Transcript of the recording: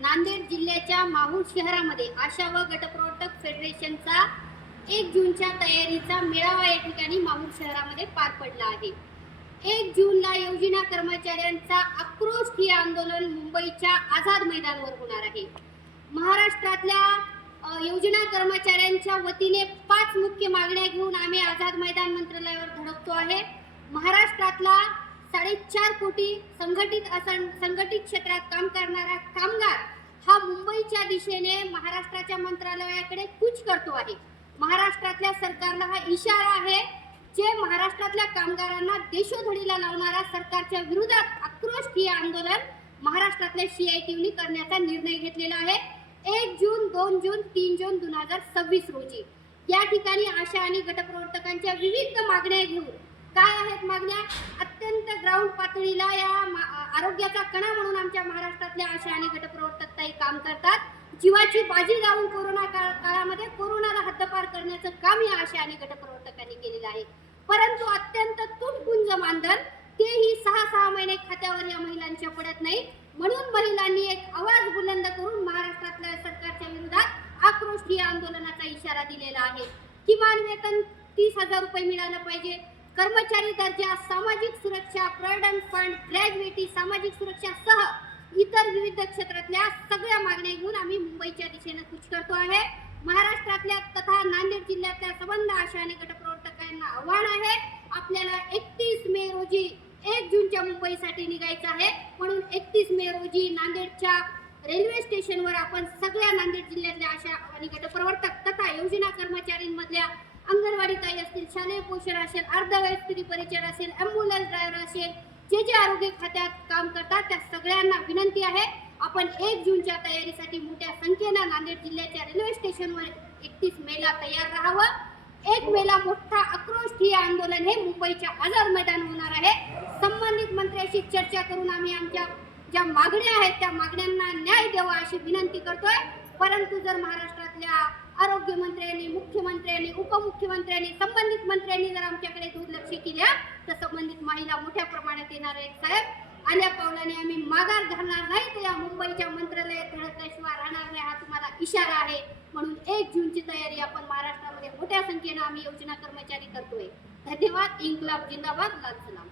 नांदेड जिल्ह्याच्या माहूर शहरामध्ये आशा व गटप्रवर्तक फेडरेशनचा 1 जूनच्या तयारीचा मेळावा या ठिकाणी माहूर शहरामध्ये पार पडला आहे. 1 जूनला योजना कर्मचाऱ्यांचा आक्रोश ठिय्या आंदोलन मुंबईच्या आझाद मैदानावर होणार आहे. महाराष्ट्रातल्या योजना कर्मचाऱ्यांच्या वतीने 5 मुख्य मागण्या घेऊन आम्ही आझाद मैदान मंत्रालयावर धडकतो आहे. महाराष्ट्रातला 4.5 कोटी संघटित क्षेत्रात काम करणारा कामगार हा मुंबईच्या दिशेने महाराष्ट्राच्या मंत्रालयाकडे कूच करतो आहे. महाराष्ट्रातल्या सरकारला हा इशारा आहे, जे महाराष्ट्रातल्या कामगारांना देशोधडीला लावणारा सरकारच्या विरोधात आक्रोश ठिय्या आंदोलन महाराष्ट्रातल्या CITUने करण्याचा निर्णय घेतलेला आहे. 1 जून, 2 जून, 3 जून 2026 रोजी या ठिकाणी आशा आणि गटप्रवर्तकांच्या विविध मागण्या घेऊन काय आहेत मागण्या? अत्यंत ग्राउंड पातळीला या आरोग्याचा कणा म्हणून आमच्या महाराष्ट्रातल्या आशा आणि गटप्रवर्तक ताई काम करतात. जीवाची बाजी लावून कोरोना काळामध्ये कोरोनाला हद्दपार करण्याचं काम या आशा आणि गटप्रवर्तकांनी केलेलं आहे. परंतु अत्यंत तुटपुंज मानधन तेही 6 महिने खात्यावर या महिलांच्या पडत नाही. म्हणून महिलांनी एक आवाज बुलंद करून महाराष्ट्रातल्या सरकारच्या विरोधात आक्रोश ठिय्या आंदोलनाचा इशारा दिलेला आहे. किमान वेतन 30,000 रुपये मिळालं पाहिजे. कर्मचारी दर्जा, सामाजिक सुरक्षा, प्रॉव्हिडंट फंड, ग्रॅज्युएटी, सामाजिक सुरक्षा सह इतर विविध क्षेत्रातल्या सगळ्या मागण्या घेऊन आम्ही मुंबईच्या दिशेने कूच करतो आहे. महाराष्ट्रातल्या तथा नांदेड जिल्ह्यातल्या संबंध आशा आणि गटप्रवर्तकांना आव्हान आहे, आपल्याला 31 मे रोजी 1 जूनच्या मुंबईसाठी निघायचं आहे. म्हणून 31 मे रोजी नांदेडच्या रेल्वे स्टेशनवर आपण सगळ्या नांदेड जिल्ह्यातल्या आशा आणि गटप्रवर्तक तथा योजना कर्मचाऱ्यांमधल्या अंगणवाडी ताई असतील, शालेय पोषण असेल, अर्धवयस्क स्त्री परिचर असेल, ॲम्ब्युलन्स ड्रायव्हर असेल, जे आरोग्य खात्यात काम करतात त्या सगळ्यांना विनंती आहे, आपण 1 जूनच्या तयारीसाठी मोठ्या संख्येनं नांदेड जिल्ह्याच्या रेल्वे स्टेशनवर 31 मेला तयार राहावं. 1 मेला मोठा आक्रोश ठिय्या आंदोलन हे मुंबईच्या आझाद मैदान होणार आहे. संबंधित मंत्र्यांशी चर्चा करून आम्ही आमच्या ज्या मागण्या आहेत त्या मागण्यांना न्याय द्यावा अशी विनंती करतोय. परंतु जर महाराष्ट्रातल्या आरोग्यमंत्र्यांनी, मुख्यमंत्र्यांनी, उपमुख्यमंत्र्यांनी, संबंधित मंत्र्यांनी जर आमच्याकडे दुर्लक्ष केले तर संबंधित महिला मोठ्या प्रमाणात येणार आहेत. साहेब, आल्या पावलाने आम्ही माघार घालणार नाही तर या मुंबईच्या मंत्रालयात धडकल्याशिवाय राहणार नाही, हा तुम्हाला इशारा आहे. म्हणून 1 जूनची तयारी आपण महाराष्ट्रामध्ये मोठ्या संख्येनं आम्ही योजना कर्मचारी करतोय. धन्यवाद. इन्क्लाब जिंदाबाद. लाल सलाम.